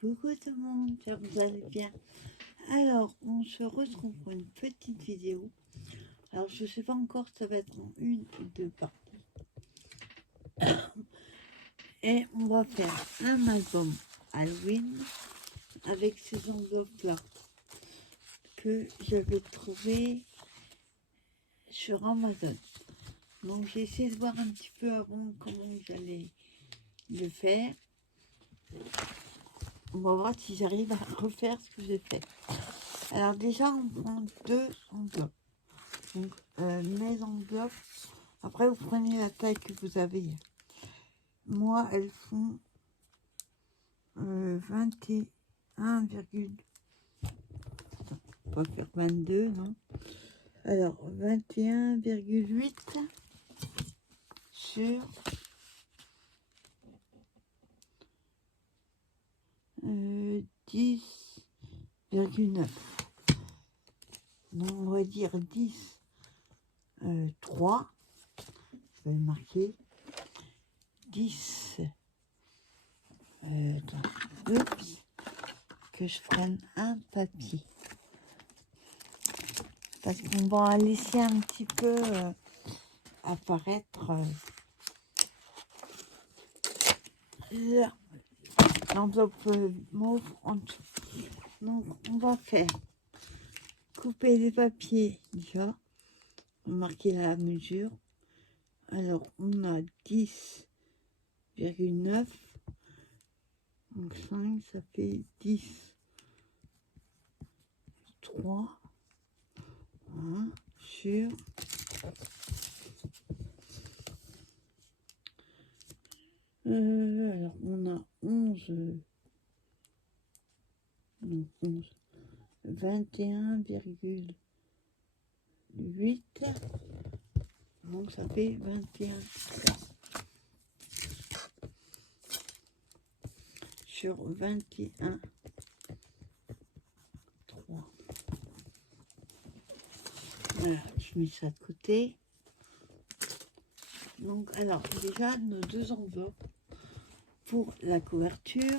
Coucou tout le monde, j'espère que vous allez bien. Alors, on se retrouve pour une petite vidéo. Alors, je ne sais pas encore si ça va être en une ou deux parties. Et on va faire un album Halloween avec ces enveloppes-là que j'avais trouvées sur Amazon. Donc, j'ai essayé de voir un petit peu avant comment j'allais le faire. On va voir si j'arrive à refaire ce que j'ai fait. Alors déjà, on prend deux enveloppes. Donc, mes enveloppes, après vous prenez la taille que vous avez. Moi, elles font 21, pas faire 22, non. Alors, 21,8 sur 10,9. Donc, on va dire 10, 3. Je vais le marquer. 10, oups, que je prenne un papier. Parce qu'on va laisser un petit peu apparaître l'enveloppe mauve en dessous. Donc, on va faire couper les papiers déjà, marquer la mesure. Alors, on a 10,9. Donc, 5, ça fait 10, 3, 1 sur alors, on a 11, non, 11, 21,8, donc ça fait 21 sur 21, 3. Voilà, je mets ça de côté. Donc, alors, déjà, nos deux enveloppes pour la couverture,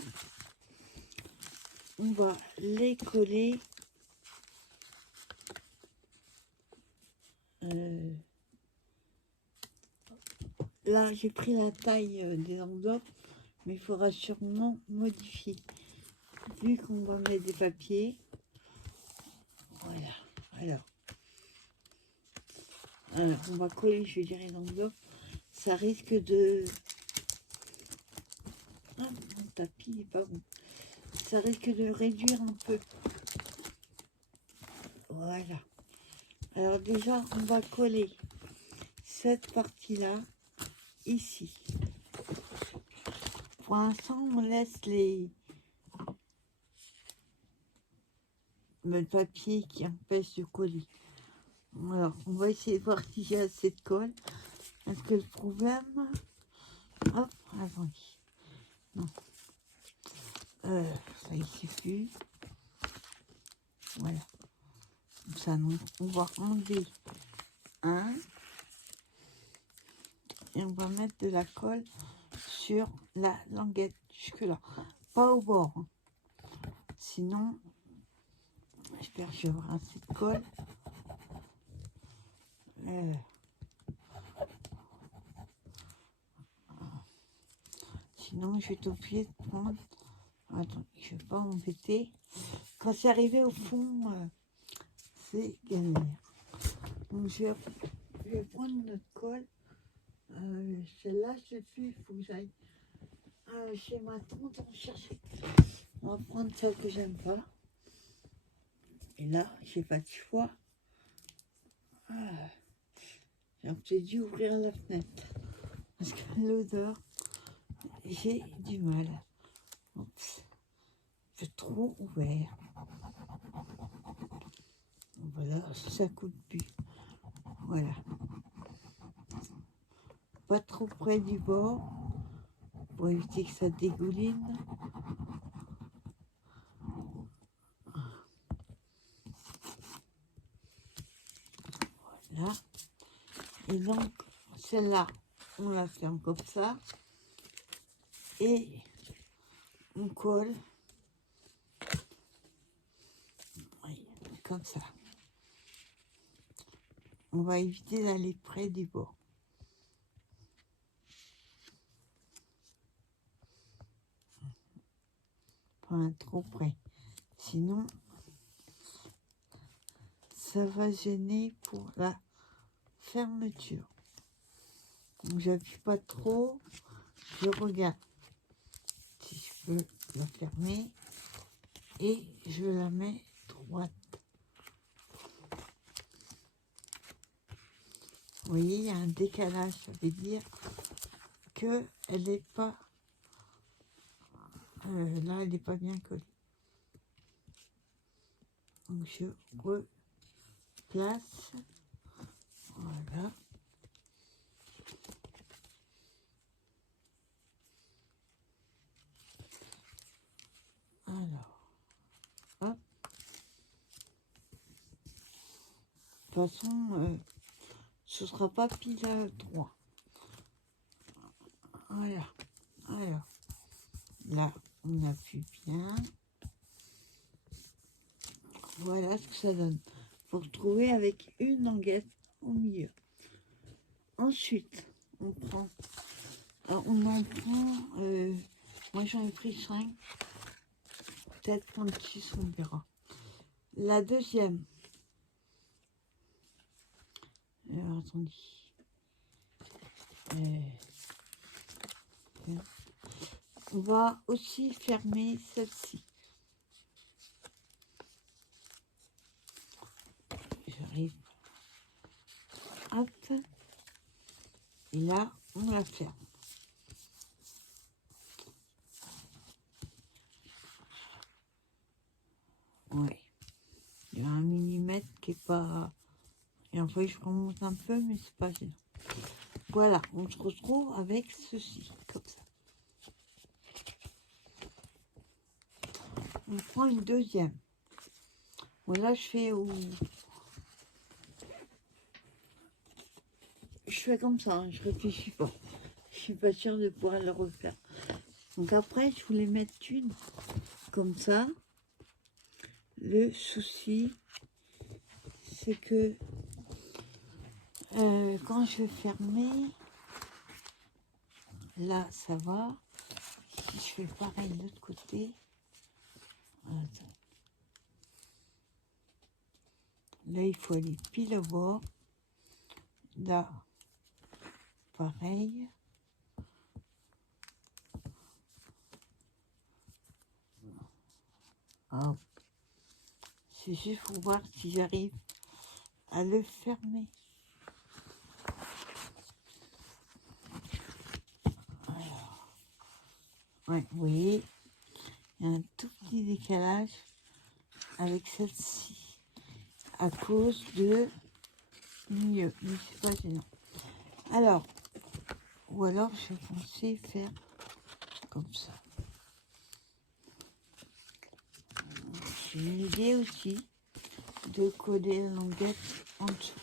on va les coller là, j'ai pris la taille des enveloppes, mais il faudra sûrement modifier. Vu qu'on va mettre des papiers, voilà. Alors, on va coller, je dirais, l'enveloppe. Ça risque de... Ah, mon tapis n'est pas bon. Ça risque de réduire un peu. Voilà. Alors déjà, on va coller cette partie-là, ici. Pour l'instant, on laisse le papier qui empêche de coller. Alors, on va essayer de voir si j'ai assez de colle. Parce que le problème... Hop, attendez. Non. Ça y suffit. Voilà. Comme ça, on va enlever un. Et on va mettre de la colle sur la languette jusque là. Pas au bord. Hein. Sinon, j'espère que je vais avoir assez de colle. Sinon, je vais être obligée de prendre... Attends, je ne vais pas m'embêter. Quand c'est arrivé au fond, c'est galère. Donc, je vais prendre notre colle. Celle-là, je sais plus, il faut que j'aille chez ma tante en chercher. On va prendre celle que j'aime pas. Et là, j'ai pas de choix. J'ai peut-être dû ouvrir la fenêtre. Parce que l'odeur, j'ai du mal. Oups. C'est trop ouvert. Voilà, ça coûte plus. Voilà. Pas trop près du bord pour éviter que ça dégouline. Voilà. Et donc, celle-là, on la ferme comme ça. Et on colle comme ça. On va éviter d'aller près du bord. Pas trop près. Sinon, ça va gêner pour la fermeture. Donc j'appuie pas trop. Je regarde si je peux la fermer. Et je la mets droite. Vous voyez, il y a un décalage, ça veut dire qu'elle n'est pas... là, elle n'est pas bien collée. Donc, je replace. Voilà. Alors, hop. De toute façon, ce ne sera pas pile à droit. Voilà. Alors, là, on appuie bien. Voilà ce que ça donne. Il faut retrouver avec une languette au milieu. Ensuite, on prend... Alors, on en prend... moi, j'en ai pris 5. Peut-être 36, on verra. La deuxième... Alors, attendez. On va aussi fermer celle-ci. J'arrive. Hop. Et là, on la ferme. Ouais. Il y a 1 millimètre qui est pas... Et en fait, je remonte un peu, mais c'est pas gênant. Voilà, on se retrouve avec ceci, comme ça. On prend une deuxième. Voilà, je fais où... Je fais comme ça, hein, je réfléchis pas. Je suis pas sûre de pouvoir le refaire. Donc après, je voulais mettre une comme ça. Le souci, c'est que quand je vais fermer, là, ça va. Si je fais pareil de l'autre côté, attends. Là, il faut aller pile au bord. Là, pareil. Hop. C'est juste pour voir si j'arrive à le fermer. Alors, ouais, vous voyez, il y a un tout petit décalage avec celle-ci à cause de milieu, mais c'est pas gênant. Alors, ou alors je vais penser faire comme ça. J'ai une idée aussi de coller la languette en dessous.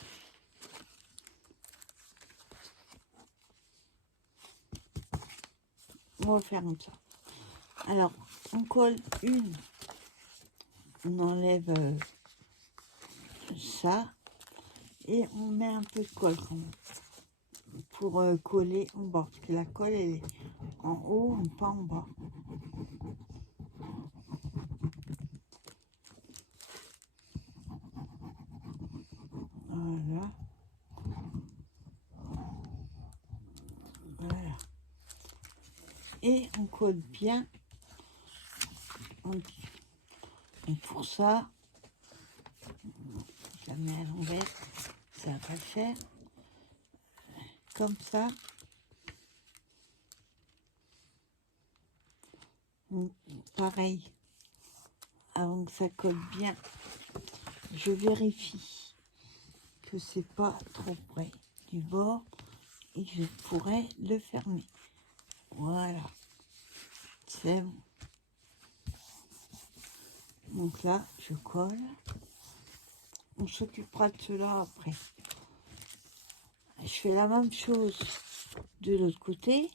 On va faire comme ça. Alors, on colle une, on enlève ça et on met un peu de colle quand même pour coller en bas, parce que la colle elle est en haut, pas en bas. Voilà. Voilà. Et on colle bien. Pour ça, je la mets à l'envers, ça va pas le faire. Comme ça. Donc, pareil, avant que ça colle bien, je vérifie que c'est pas trop près du bord et je pourrais le fermer. Voilà, c'est bon. Donc là, je colle. On s'occupera de cela après. Je fais la même chose de l'autre côté.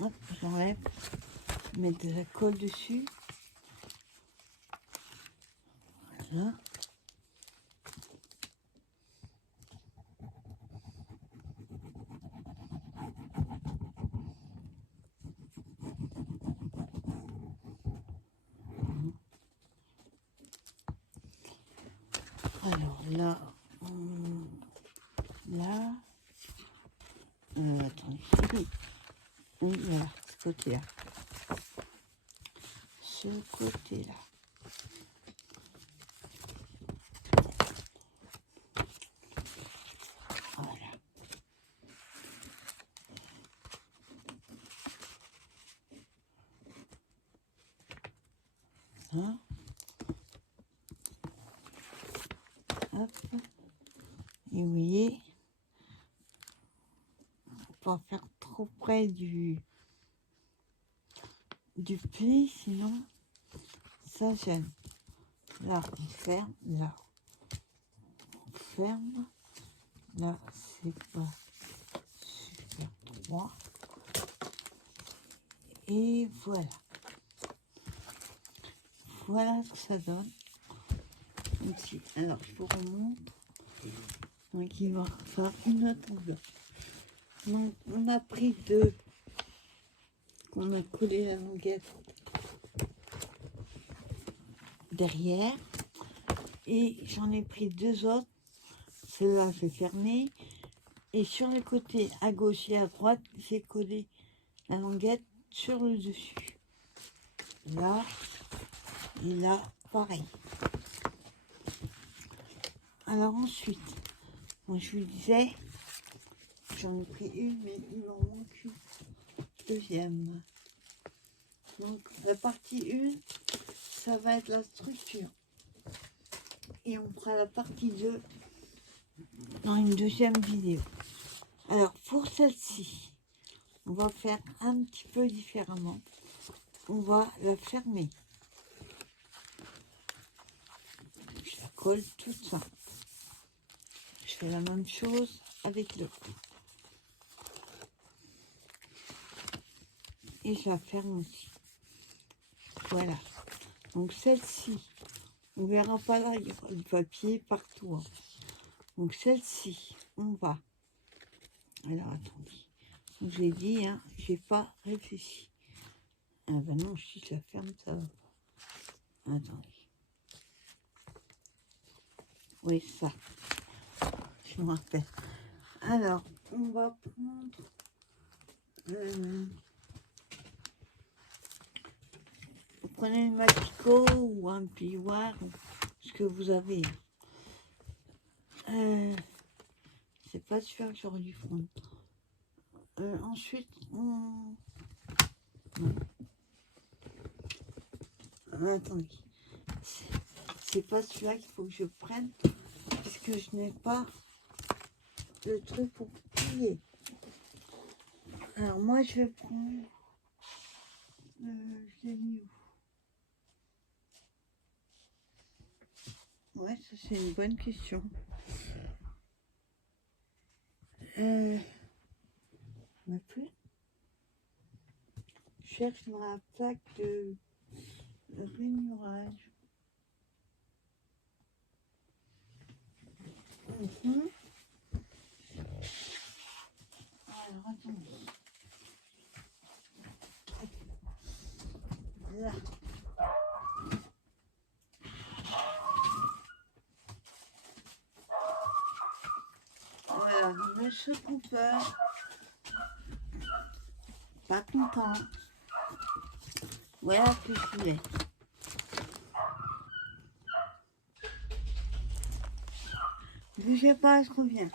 Hop, j'enlève, mettre de la colle dessus. Voilà. Alors là, là, attendez, oui, voilà, ce côté-là. Ce côté-là. Voilà. Hein. Hop. Et vous voyez, pas faire trop près du pli, sinon ça gêne. Là, on ferme, là, on ferme. Là, c'est pas super droit. Et voilà. Voilà ce que ça donne. Ici. Alors, je vous remonte. Donc, il va faire une autre enveloppe. Donc, on a pris deux. On a collé la languette derrière. Et j'en ai pris deux autres. Celle-là, j'ai fermé. Et sur le côté, à gauche et à droite, j'ai collé la languette sur le dessus. Là, et là, pareil. Alors ensuite, moi je vous disais, j'en ai pris une, mais il m'en manque une deuxième. Donc la partie 1, ça va être la structure. Et on fera la partie 2 dans une deuxième vidéo. Alors pour celle-ci, on va faire un petit peu différemment. On va la fermer. Je la colle toute ça. Je fais la même chose avec l'autre. Et je la ferme aussi. Voilà. Donc celle-ci, on verra pas là, il y aura du papier partout. Hein. Donc celle-ci, on va. Alors attendez. Comme je l'ai dit, hein, j'ai pas réfléchi. Ah ben non, si je la ferme, ça va pas. Attendez. Oui, ça. Je me rappelle. Alors, on va prendre vous prenez une Mapico ou un plioir, ce que vous avez. C'est pas sûr que j'aurais du fond. Ensuite, on... Non. Attendez. C'est pas celui-là qu'il faut que je prenne, puisque je n'ai pas le truc pour plier. Alors moi, je vais prendre... je l'ai mis où? Ouais, ça c'est une bonne question. Mais plus. Je cherche dans la plaque de rainurage. Alors attendez. Là. Voilà, monsieur Cooper. Pas content. Voilà ce que je voulais. Bougez pas, je reviens.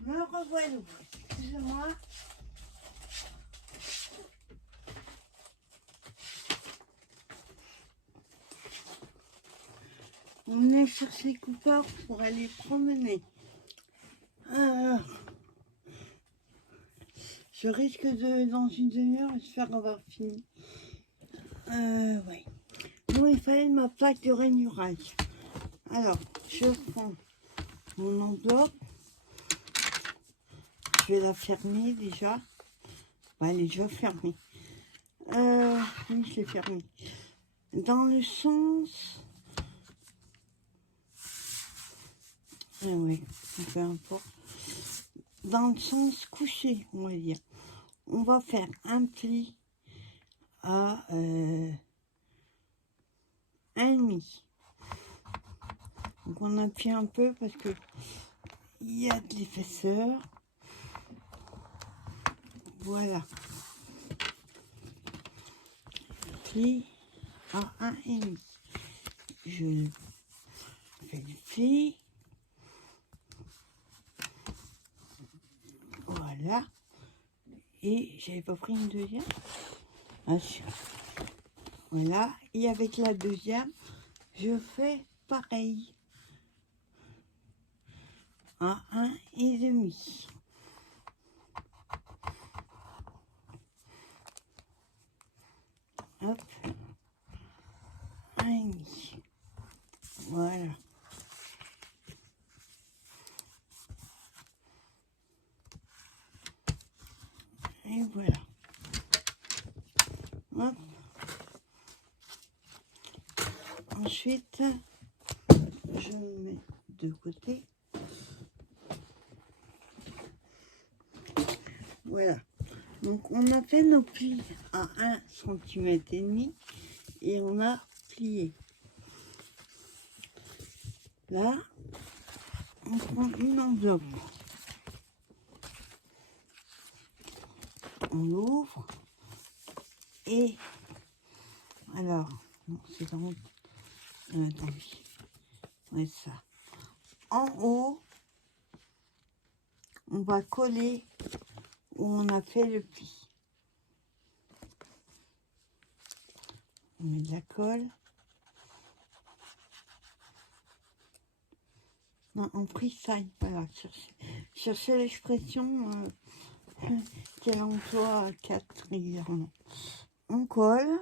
Me revoilà. Excusez-moi. On est chercher Cooper pour aller promener. Alors, je risque de, dans une demi-heure, de faire avoir fini. Ouais. Bon, il fallait ma plaque de rainurage. Alors, je prends mon enveloppe. Je vais la fermer déjà. Bah, elle est déjà fermée. Oui, je l'ai fermée. Dans le sens... ouais, peu importe. Dans le sens couché, on va dire. On va faire un pli à 1,5. Donc on appuie un peu parce que il y a de l'épaisseur. Voilà. Pli à 1,5. Je fais le pli. Voilà. Et j'avais pas pris une deuxième. Voilà. Et avec la deuxième, je fais pareil. À 1,5. Hop. 1,5. Voilà. Et voilà. Hop. Ensuite, je mets de côté. Voilà. Donc, on a fait nos plis à 1,5 cm et on a plié. Là, on prend une enveloppe. On l'ouvre et alors, non, c'est dans... attendez. Ouais, ça. En haut, on va coller où on a fait le pli. On met de la colle. Non, on freestyle, voilà. Cherchez l'expression qu'elle emploie 4 régulièrement. On colle.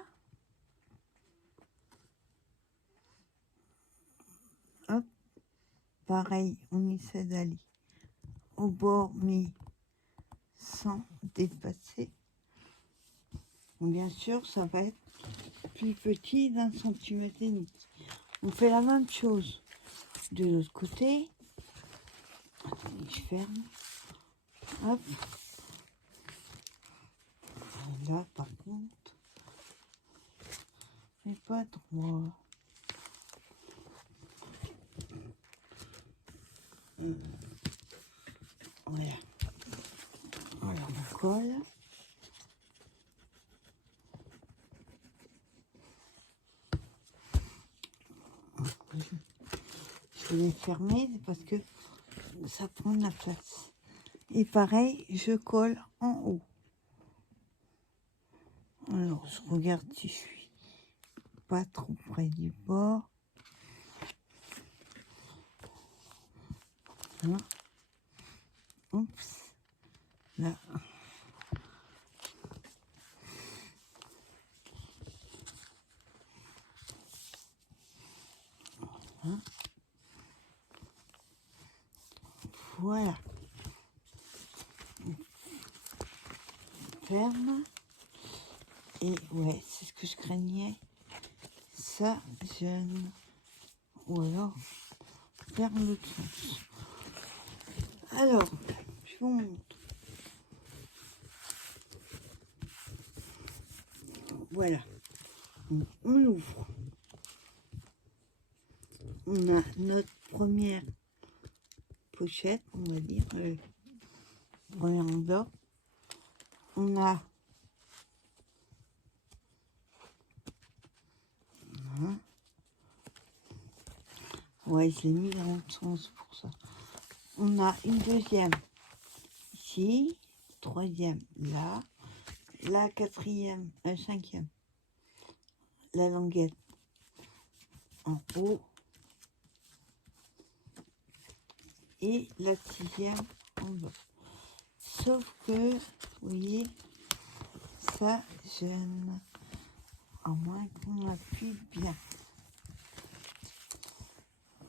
Hop. Pareil, on essaie d'aller au bord, mais sans dépasser. Bon, bien sûr, ça va être plus petit d'1,5 cm. On fait la même chose de l'autre côté. Attendez, je ferme. Hop. Et là, par contre, c'est pas droit. Voilà. Voilà, on colle. Je vais fermer parce que ça prend de la place. Et pareil, je colle en haut. Alors, je regarde si je suis pas trop près du bord. Hein. Oups. Là. Hein. Voilà. Ferme. Et ouais, c'est ce que je craignais. Ça gêne. Ou alors, ferme l'autre sens. Alors, je vous montre. Voilà. Donc, on l'ouvre. On a notre première pochette, on va dire. Première enveloppe. On a... Hein. Ouais, je l'ai mis dans le sens pour ça. On a une deuxième ici, troisième là, la quatrième, cinquième, la languette en haut et la sixième en bas. Sauf que, vous voyez, ça gêne, à moins qu'on appuie bien.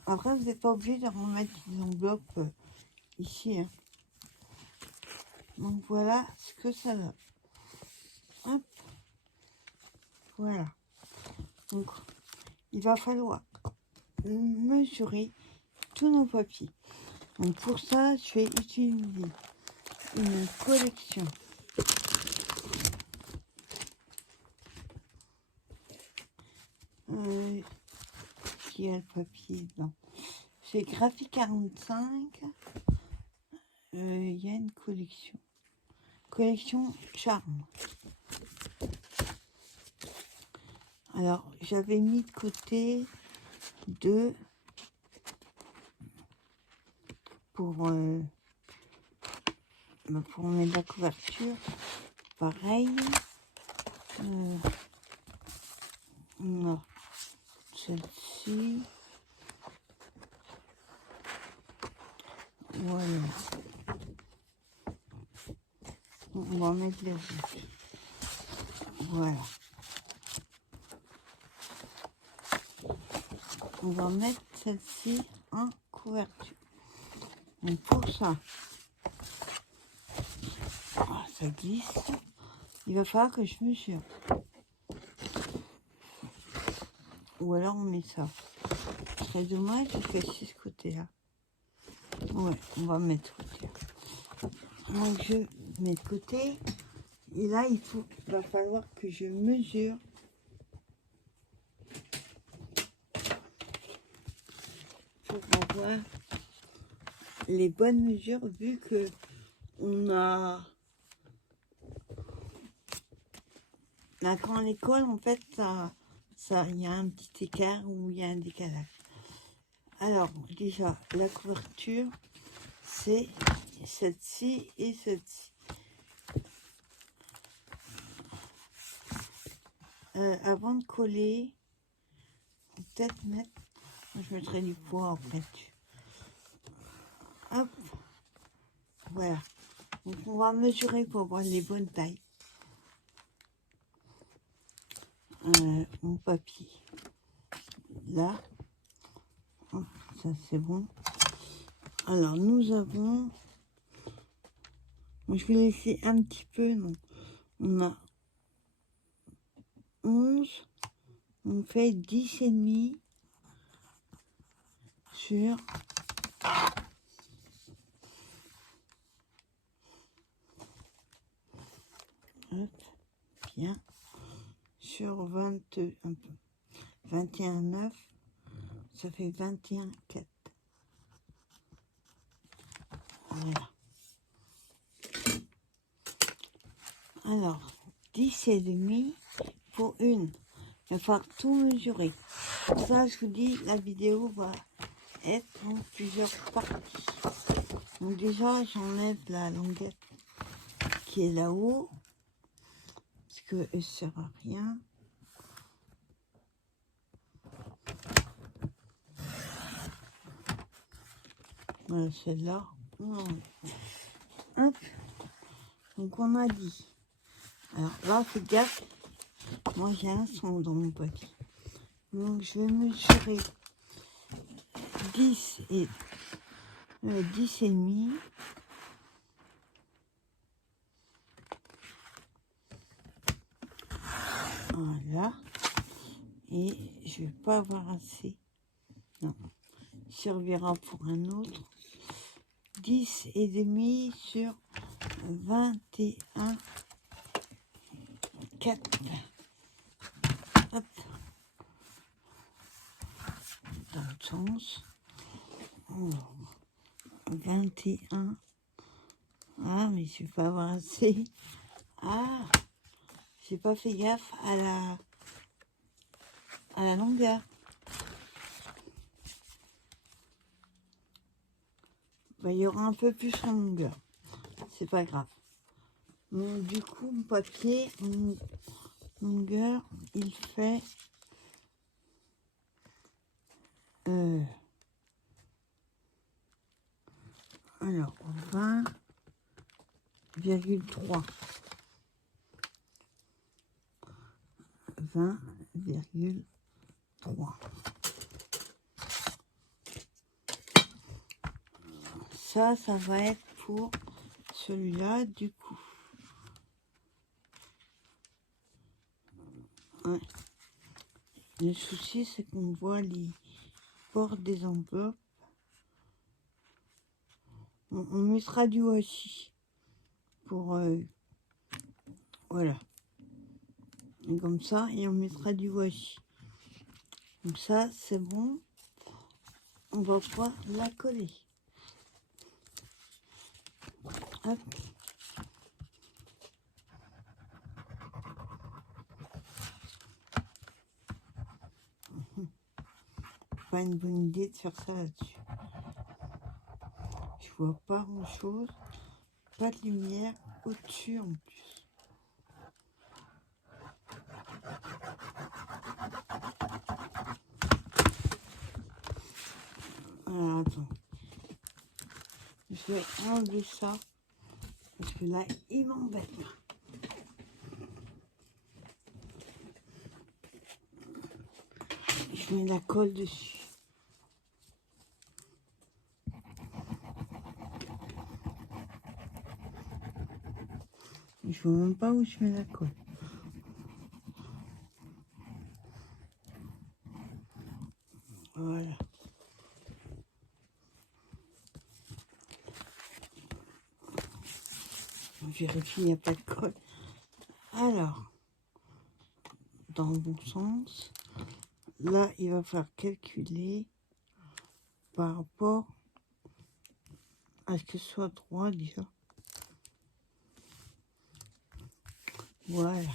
Après, vous n'êtes pas obligé de remettre une enveloppe ici. Hein. Donc voilà ce que ça donne. Hop. Voilà. Donc, il va falloir mesurer tous nos papiers. Donc pour ça, je vais utiliser une collection qui a le papier dedans. C'est Graphique 45. Il y a une collection Charme. Alors j'avais mis de côté deux pour mettre la couverture. Pareil. Non, celle-ci. Voilà. On va mettre les rouges. Voilà. On va mettre celle-ci en couverture. Donc pour ça, ça glisse. Il va falloir que je mesure. Ou alors on met ça. C'est dommage de cacher ce côté-là. Ouais, on va mettre ce côté-là. Donc je mets de côté. Et là, il va falloir que je mesure. Pour avoir les bonnes mesures, vu que on a... Là, quand on école, en fait, il y a un petit écart ou il y a un décalage. Alors, déjà, la couverture, c'est celle-ci et celle-ci. Avant de coller, peut-être mettre... Je mettrai du poids après dessus. Hop. Voilà. Donc, on va mesurer pour avoir les bonnes tailles. Mon papier. Là. Hop, ça, c'est bon. Alors, nous avons... Je vais laisser un petit peu. Donc, on a 11. On fait 10 et demi sur... Hop, bien. Sur 21,9, ça fait 21,4. Voilà. Alors, 10 et demi pour une. Il va falloir tout mesurer. Pour ça, je vous dis, la vidéo va être en plusieurs parties. Donc déjà, j'enlève la languette qui est là-haut. Parce qu'elle ne sert à rien. Voilà, celle-là. Hop. Donc on a dit. Alors là, faites gaffe. Moi, j'ai un son dans mon papier. Donc je vais mesurer 10 et 10 et demi. Voilà. Et je vais pas avoir assez. Non. Il servira pour un autre. 10 et demi sur 21, 4. Hop. Dans le sens. 21. Ah, mais je vais pas avoir assez. Ah, j'ai pas fait gaffe à la longueur. Bah, il y aura un peu plus en longueur. c'est pas grave. Donc du coup, mon papier, mon longueur, il fait alors 20,3. 20,3. Ça va être pour celui-là, du coup. Ouais. Le souci, c'est qu'on voit les bords des enveloppes. On mettra du washi pour voilà. Et comme ça, et on mettra du washi. Donc ça, c'est bon. On va pouvoir la coller. Hop. Pas une bonne idée de faire ça là-dessus. Je vois pas grand chose. Pas de lumière au-dessus en plus. Alors attends. Je vais enlever ça. Parce que là, il m'embête. Je mets la colle dessus. Je vois même pas où je mets la colle. Voilà. On vérifie, il n'y a pas de colle. Alors, dans le bon sens, là, il va falloir calculer par rapport à ce que ce soit droit déjà. Voilà.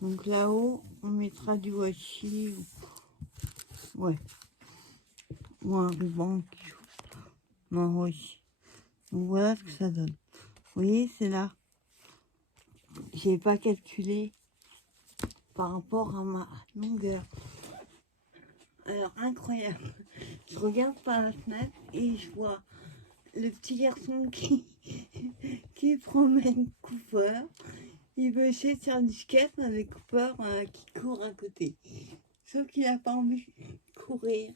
Donc là-haut, on mettra du washi. Ouais. Ou un ruban qui joue. Non, oui. Donc voilà ce que ça donne. Vous voyez, c'est là. J'ai pas calculé par rapport à ma longueur. Alors, incroyable. Je regarde par la fenêtre et je vois le petit garçon qui promène Cooper. Il veut essayer de faire du skate avec Cooper qui court à côté. Sauf qu'il n'a pas envie de courir.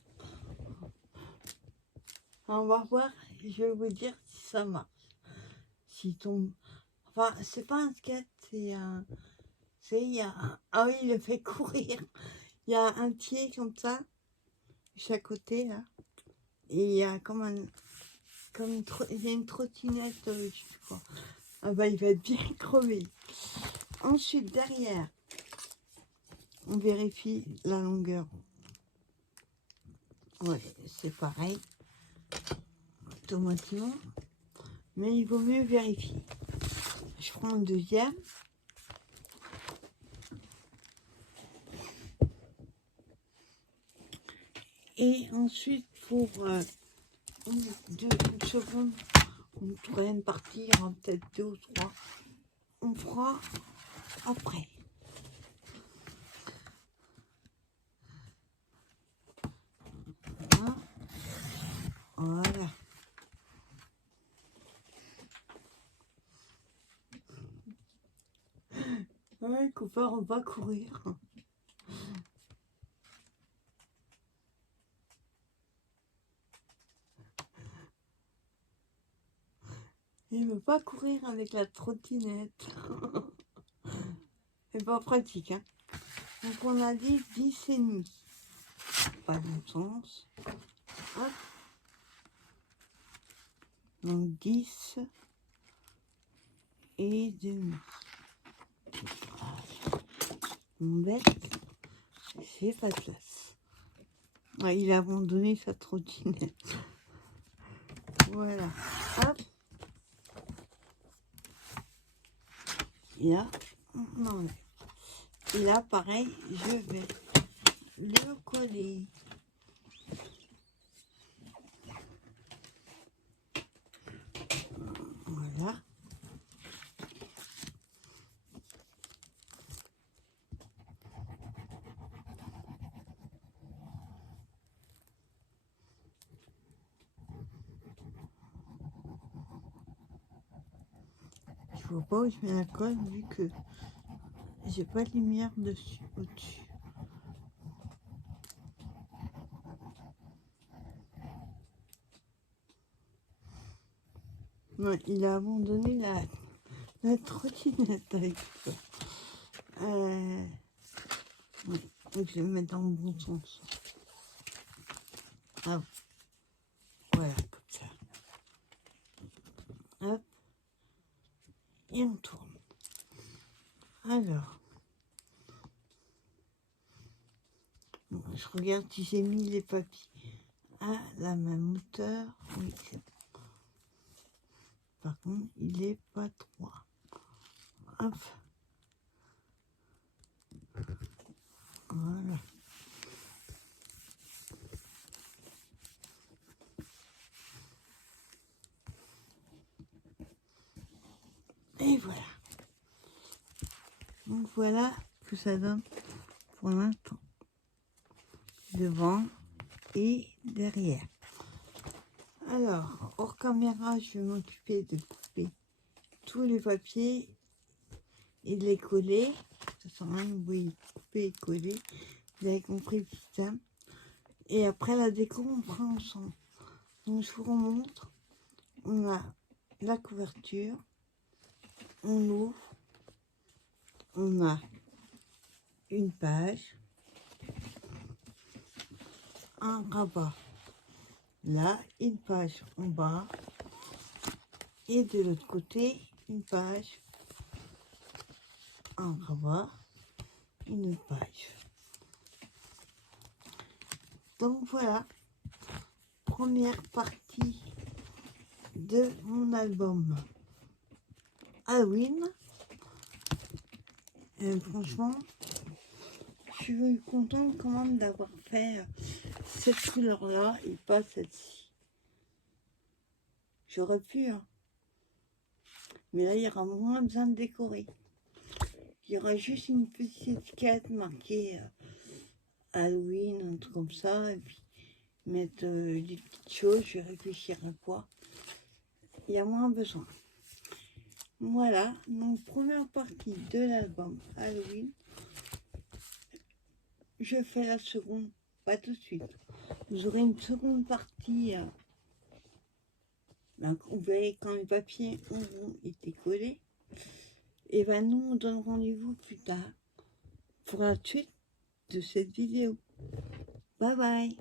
On va voir, je vais vous dire si ça marche. S'il tombe. Enfin, c'est pas un skate, c'est un. Il y a un... Ah oui, il le fait courir. Il y a un pied comme ça, chaque côté là. Et il y a comme un. Il y a une trottinette, je sais pas. Ah bah, il va être bien crevé. Ensuite, derrière, on vérifie la longueur. Ouais, c'est pareil. Automatiquement. Mais il vaut mieux vérifier. Je prends un deuxième. Et ensuite, pour une seconde, une troisième partie, il y aura peut-être 2 ou 3. On fera après. Voilà. Ouais, Cooper, on va courir. Il ne veut pas courir avec la trottinette. C'est pas pratique, hein. Donc on a dit 10,5. Pas de bon sens. Hop. Donc 10 et demi. Mon bête, j'ai pas de place. Ouais, il a abandonné sa trottinette. Voilà. Hop. Et là, on enlève. Et là, pareil, je vais le coller. Voilà. je vois pas où je mets la colle vu que j'ai pas de lumière dessus, au-dessus. Ouais, il a abandonné la trottinette avec ça. Ouais, donc je vais le mettre dans le bon sens. Hop, voilà, comme ça. Hop, et on tourne. Alors, bon, je regarde si j'ai mis les papiers à la même hauteur. Oui, c'est bon. Par contre, il est pas droit. Hop. Voilà. Et voilà. Donc voilà ce que ça donne pour l'instant. Devant et derrière. Alors, hors caméra, je vais m'occuper de couper tous les papiers et de les coller. Ça sert à rien, oui, couper et coller. Vous avez compris le système. Et après la déco, on fera ensemble. Donc je vous remontre. On a la couverture. On l'ouvre. On a une page. Un rabat. Là, une page en bas. Et de l'autre côté, une page. Un rabat. Une autre page. Donc voilà. Première partie de mon album Halloween. Franchement, je suis contente quand même d'avoir fait cette couleur-là et pas celle-ci. J'aurais pu, hein. Mais là, il y aura moins besoin de décorer. Il y aura juste une petite étiquette marquée Halloween, un truc comme ça, et puis mettre des petites choses, je réfléchir à quoi. Il y a moins besoin. Voilà, donc première partie de l'album Halloween. Je fais la seconde, pas tout de suite. Vous aurez une seconde partie. Donc, vous verrez quand les papiers auront été collés. Et ben nous, on donne rendez-vous plus tard pour la suite de cette vidéo. Bye bye.